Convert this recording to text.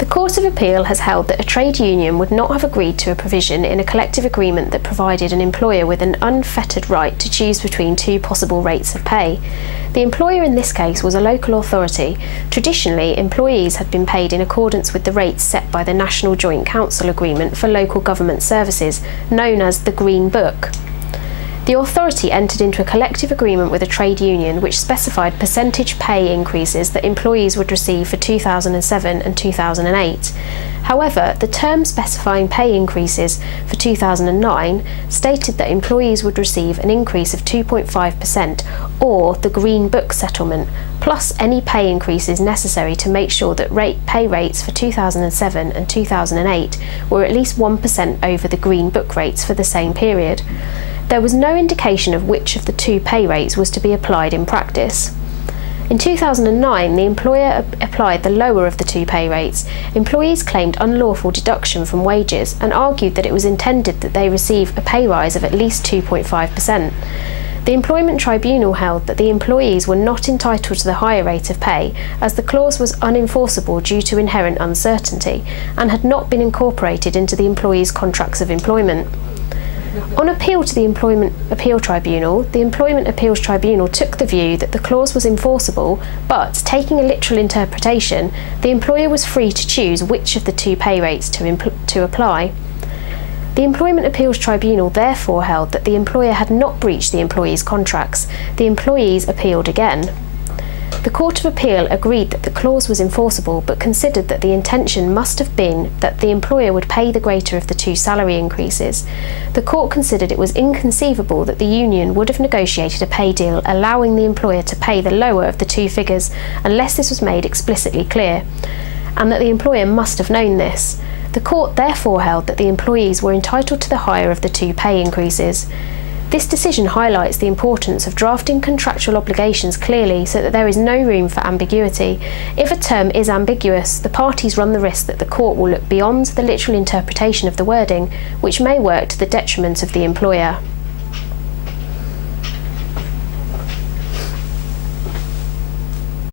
The Court of Appeal has held that a trade union would not have agreed to a provision in a collective agreement that provided an employer with an unfettered right to choose between two possible rates of pay. The employer in this case was a local authority. Traditionally, employees had been paid in accordance with the rates set by the National Joint Council Agreement for Local Government Services, known as the Green Book. The authority entered into a collective agreement with a trade union which specified percentage pay increases that employees would receive for 2007 and 2008. However, the term specifying pay increases for 2009 stated that employees would receive an increase of 2.5% or the Green Book settlement, plus any pay increases necessary to make sure that pay rates for 2007 and 2008 were at least 1% over the Green Book rates for the same period. There was no indication of which of the two pay rates was to be applied in practice. In 2009, the employer applied the lower of the two pay rates. Employees claimed unlawful deduction from wages and argued that it was intended that they receive a pay rise of at least 2.5%. The Employment Tribunal held that the employees were not entitled to the higher rate of pay as the clause was unenforceable due to inherent uncertainty and had not been incorporated into the employees' contracts of employment. On appeal to the Employment Appeal Tribunal, the Employment Appeals Tribunal took the view that the clause was enforceable, but, taking a literal interpretation, the employer was free to choose which of the two pay rates to apply. The Employment Appeals Tribunal therefore held that the employer had not breached the employees' contracts. The employees appealed again. The Court of Appeal agreed that the clause was enforceable, but considered that the intention must have been that the employer would pay the greater of the two salary increases. The court considered it was inconceivable that the union would have negotiated a pay deal allowing the employer to pay the lower of the two figures unless this was made explicitly clear, and that the employer must have known this. The court therefore held that the employees were entitled to the higher of the two pay increases. This decision highlights the importance of drafting contractual obligations clearly so that there is no room for ambiguity. If a term is ambiguous, the parties run the risk that the court will look beyond the literal interpretation of the wording, which may work to the detriment of the employer.